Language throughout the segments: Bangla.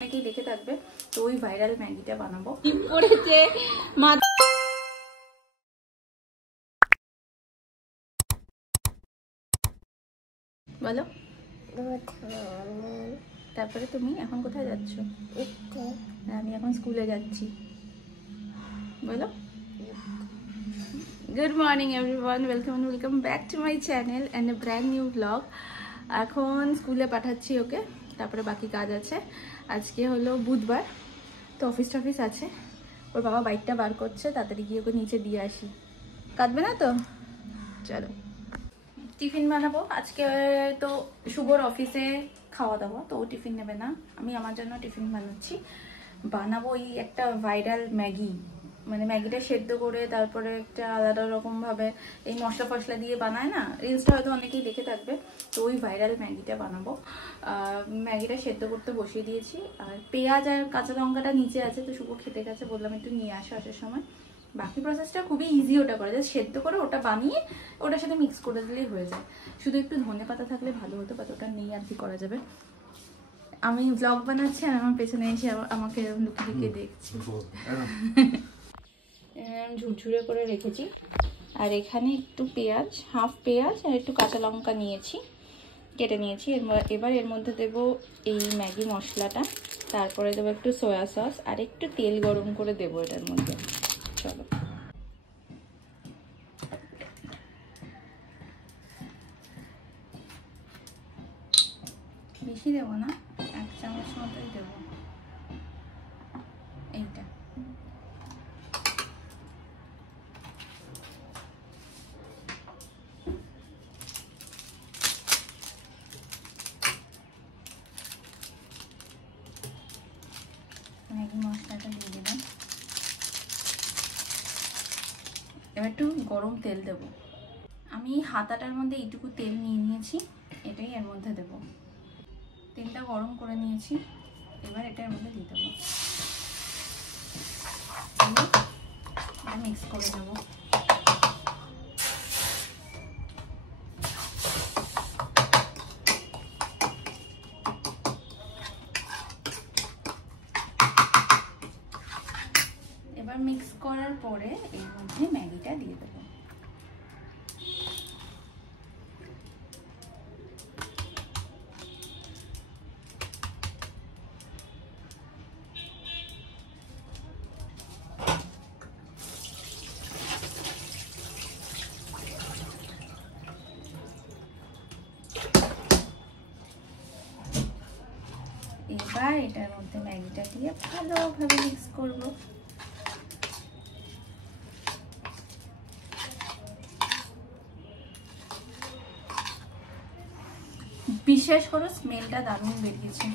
অনেকেই দেখে থাকবে। তো ওই ভাইরাল ম্যাগিটা বানাবো। পড়েছে বলো। তারপরে তুমি এখন কোথায় যাচ্ছ? আমি এখন স্কুলে যাচ্ছি। বলো। Good morning everyone, welcome back to my channel and a brand new blog. এখন স্কুলে পাঠাচ্ছি ওকে, তারপরে বাকি কাজ আছে। আজকে হলো বুধবার, তো অফিস টফিস আছে। ওর বাবা বাইকটা বার করছে, তাড়াতাড়ি গিয়ে ওকে নিচে দিয়ে আসি। কাঁদবে না তো? চলো টিফিন বানাবো আজকে। তো শুভর অফিসে খাওয়া দাওয়া, তো ও টিফিন নেবে না, আমি আমার জন্য টিফিন বানাবো এই একটা ভাইরাল ম্যাগি। মানে ম্যাগিটা সেদ্ধ করে তারপরে একটা আলাদা রকম ভাবে এই মশলা ফসলা দিয়ে বানায় না, রিলসটা হয়তো অনেকেই দেখে থাকবে। তো ওই ভাইরাল ম্যাগিটা বানাবো। ম্যাগিটা সেদ্ধ করতে বসিয়ে দিয়েছি, আর পেঁয়াজ আর কাঁচা লঙ্কাটা নিচে আছে, তো শুভ খেতে গেছে, বললাম একটু নিয়ে আসো আসার সময়। বাকি প্রসেসটা খুবই ইজি, ওটা করে জাস্ট সেদ্ধ করে ওটা বানিয়ে ওটার সাথে মিক্স করে দিলেই হয়ে যায়। শুধু একটু ধনেপাতা থাকলে ভালো হতো, বাট ওটা নেই, আর কি করা যাবে। আমি ব্লগ বানাচ্ছি আর আমার পেছনে এসে আমাকে লুকিয়ে লুকিয়ে দেখছি। ঝুরঝুরে করে রেখেছি, আর এখানে একটু পেঁয়াজ, হাফ পেঁয়াজ আর একটু কাঁচা লঙ্কা নিয়েছি, কেটে নিয়েছি। এবার এর মধ্যে দেব এই ম্যাগি মশলাটা, তারপরে দেবো একটু সয়া সস আর একটু তেল গরম করে দেবো এটার মধ্যে। চলো বেশি দেবো না, 1 চামচ মতোই দেবো। এইটা ম্যাগি মশলাটা দিয়ে দিলাম। এবার একটু গরম তেল দেবো। আমি হাতাটার মধ্যে এইটুকু তেল নিয়ে নিয়েছি, এটাই এর মধ্যে দেবো। তেলটা গরম করে নিয়েছি, এবার এটার মধ্যে দিয়ে দেবো, মিক্স করে দেবো। এবার মিক্স করার পরে এর মধ্যে ম্যাগিটা দিয়ে দেবো। এবার এটার মধ্যে ম্যাগিটা দিয়ে ভালোভাবে মিক্স করব। বিশেষ করে স্মেলটা দারুণ বেরিয়েছে।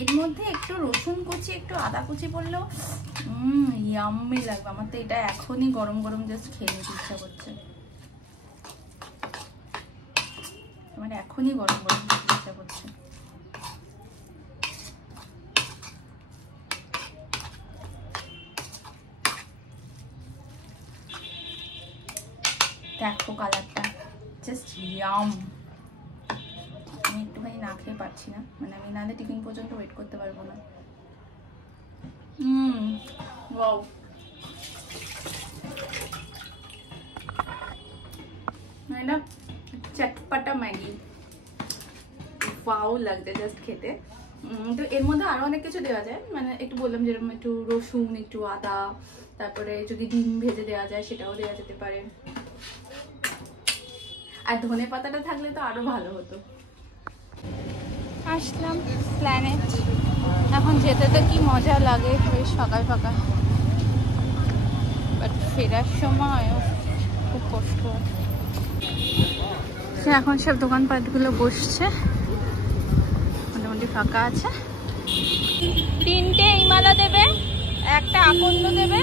এর মধ্যে একটু রসুন কুচি, একটু আদা কুচি পড়লেও ইয়াম্মি লাগবে। আমার তো এটা এখনই গরম গরম জাস্ট খেয়ে নিতে ইচ্ছা করছে। আমার এখনই গরম গরম খেতে ইচ্ছা করছে। দেখো কালারটা জাস্ট ইয়াম। আমি একটুখানি না খেয়ে পারছি না, মানে আমি নাহলে টিফিন পর্যন্ত ওয়েট করতে পারবো না। ওয়াও, এটা চটপটা ম্যাগি, ওয়াও লাগছে জাস্ট খেতে। তো এর মধ্যে আরো অনেক কিছু দেওয়া যায়, মানে একটু বললাম যেরকম একটু রসুন, একটু আদা, তারপরে যদি ডিম ভেজে দেওয়া যায় সেটাও দেওয়া যেতে পারে, আর ধনে পাতাটা থাকলে তো আরো ভালো হতো। আসলাম প্ল্যানেট, এখন যেতে তো কি মজা লাগে, বেশ ফাঁকা ফাঁকা, বাট ফেরার সময় খুব কষ্ট। এখন সব দোকানপাটগুলো বসছে, মোটামুটি ফাঁকা আছে। 3টে ইমালা দেবে, একটা আকন্দ দেবে,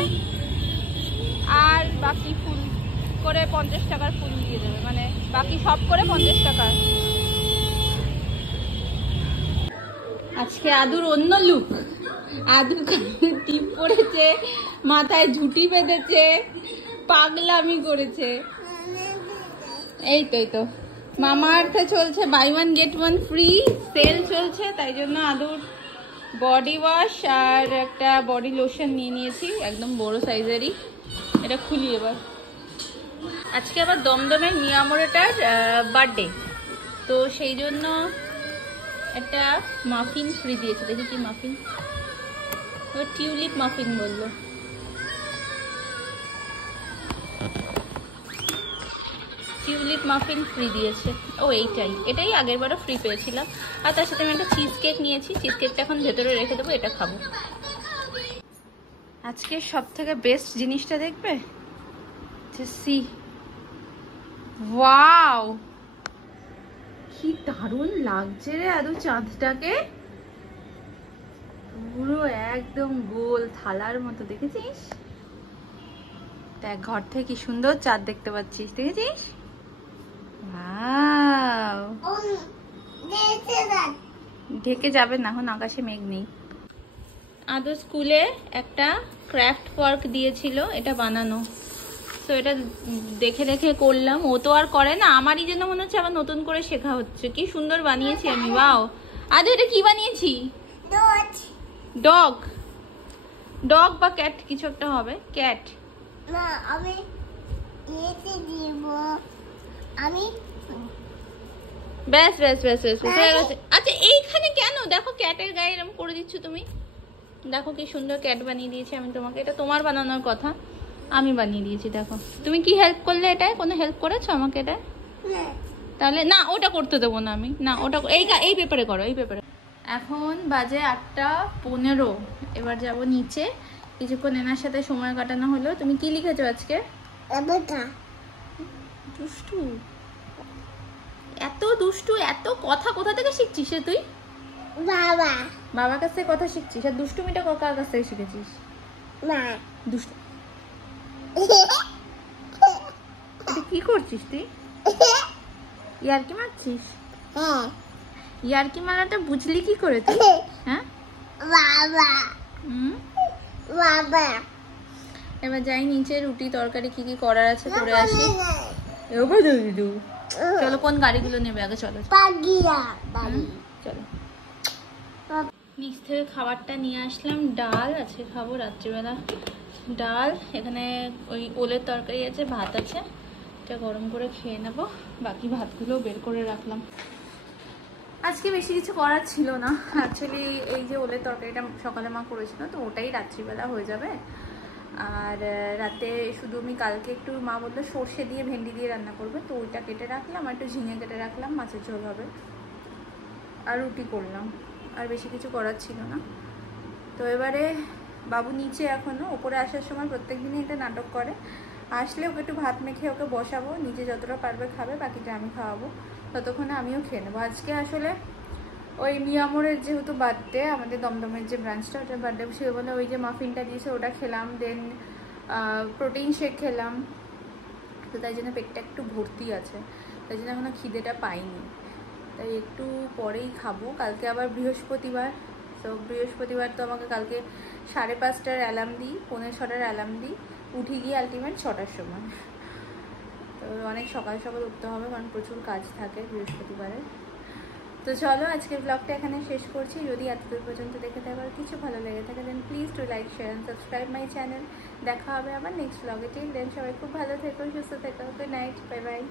আর বাকি ফুল করে 50 টাকার ফুল দিয়ে দেবে, মানে বাকি সব করে 50 টাকার। আজকে আদুর অন্য লুক, আদু টিপ পড়েছে, মাথায় ঝুটি বেঁধেছে, পাগলামি করেছে। এই তো মামা আর্থে চলছে বাই 1 get 1 ফ্রি সেল চলছে, তাই জন্য আদুর বডি ওয়াশ আর একটা বডি লোশন নিয়ে নিয়েছি, একদম বড় সাইজেরই। এটা খুলি এবার। আজকে আবার দমদমের মিয়ামোরেটার বার্থডে, তো সেই জন্য একটা মাফিন ফ্রি দিয়েছে। দেখি কি মাফিন, টিউলিপ মাফিন বললো। টিউলিপ মাফিন ফ্রি দিয়েছে। ও এটাই আগের বারও ফ্রি পেয়েছিলাম। আর তার সাথে আমি একটা চিজ কেক নিয়েছি, চিজ কেকটা এখন ভেতরে রেখে দেবো, এটা খাবো। আজকে সব থেকে বেস্ট জিনিসটা দেখবে, সি ওয়াও, কি দারুণ লাগছে রে আদু চাঁদটাকে, পুরো একদম গোল থালার মতো, দেখেছিস? দেখ ঘর থেকে কি সুন্দর চাঁদ দেখতে পাচ্ছিস, দেখেছিস? ঢেকে যাবে না, এখন আকাশে মেঘ নেই। আদৌ স্কুলে একটা ক্রাফট ওয়ার্ক দিয়েছিল, এটা বানানো, তো এটা দেখে দেখে করলাম। ও তো আর করে না, আমারই যেন মনে হচ্ছে আবার নতুন করে শেখা হচ্ছে। কি সুন্দর বানিয়েছি আমি, ওয়াও। আদৌ এটা কি বানিয়েছি? ডগ, ডগ বা ক্যাট কিছু একটা হবে, ক্যাট। না আমি ব্যাস ব্যাস ব্যাস ব্যাস হয়ে গেছে। আচ্ছা এইখানে কেন, দেখো ক্যাটের গায়ে এরকম করে দিচ্ছ তুমি, দেখো কি সুন্দর ক্যাট বানিয়ে দিয়েছি আমি তোমাকে। এটা তোমার বানানোর কথা, আমি বানিয়ে দিয়েছি। দেখো তুমি কি হেল্প করলে, এটায় কোনো হেল্প করেছো আমাকে এটা? তাহলে না, ওটা করতে দেবো না আমি, না ওটা এই পেপারে করো, এই পেপারে। এখন বাজে 8:15, এবার যাব নিচে, কিছুক্ষণ এনার সাথে সময় কাটানো হলো। তুমি কি লিখেছো আজকে? দুষ্টু, এত দুষ্টু, এত কথা কোথা থেকে শিখছিস তুই? বাবার কাছ থেকে কথা শিখছিস, আর দুষ্টুমিটা কার কাছ থেকে শিখেছিস? দুষ্টু কি করছিস তুই? ইয়ার্কি মারছিস? ইয়ার্কি মারাটা বুঝলি কি করে তুই? হ্যাঁ এবার যাই নিচে, রুটি তরকারি কি কি করার আছে করে আসি। চলো কোন গাড়িগুলো নেবে আগে, চলো চলো। নিচ থেকে খাবারটা নিয়ে আসলাম, ডাল আজকে খাবো রাত্রিবেলা, ডাল, এখানে ওই ওলের তরকারি আছে, ভাত আছে, এটা গরম করে খেয়ে নেবো। বাকি ভাতগুলো বের করে রাখলাম। আজকে বেশি কিছু করার ছিল না অ্যাকচুয়ালি, এই যে ওলের তরকারিটা সকালে মা করেছিল, তো ওটাই রাত্রিবেলা হয়ে যাবে। আর রাতে শুধু আমি কালকে একটু, মা বললো সর্ষে দিয়ে ভেন্ডি দিয়ে রান্না করবে, তো ওইটা কেটে রাখলাম, আর একটু ঝিঙে কেটে রাখলাম, মাছের ঝোল হবে, আর রুটি করলাম। আর বেশি কিছু করার ছিল না। তো এবারে বাবু নিচে এখনও, ওপরে আসার সময় প্রত্যেক দিনই এটা নাটক করে, আসলে ওকে একটু ভাত মেখে ওকে বসাবো, নিচে যতটা পারবে খাবে, বাকিটা আমি খাওয়াবো, ততক্ষণে আমিও খেয়ে নেবো। আজকে আসলে ওই মিয়ামোরের যেহেতু বার্থডে, আমাদের দমদমের যে ব্রাঞ্চটা, ওটার বার্থডে, সে বলে ওই যে মাফিনটা দিয়েছে ওটা খেলাম, দেন প্রোটিন শেক খেলাম, তো তাই জন্য পেটটা একটু ভর্তি আছে, তাই জন্য এখনো খিদেটা পাইনি, তাই একটু পরেই খাবো। কালকে আবার বৃহস্পতিবার, তো বৃহস্পতিবার তো আমাকে কালকে 5:30টার অ্যালার্ম দিই, 5:45টার অ্যালার্ম দিই, উঠে গিয়ে আলটিমেট 6টার সময়। তো অনেক সকাল সকাল উঠতে হবে, কারণ প্রচুর কাজ থাকে বৃহস্পতিবারে। তো চলো আজকের ব্লগটা এখানে শেষ করছি। যদি এতদূর পর্যন্ত দেখে থাকো আর কিছু ভালো লেগে থাকে, then please to like, share and subscribe my channel. দেখা হবে আবার নেক্সট ব্লগে। টিল দেন সবাই খুব ভালো থেকো, সুস্থ থেকো। Good night, bye bye.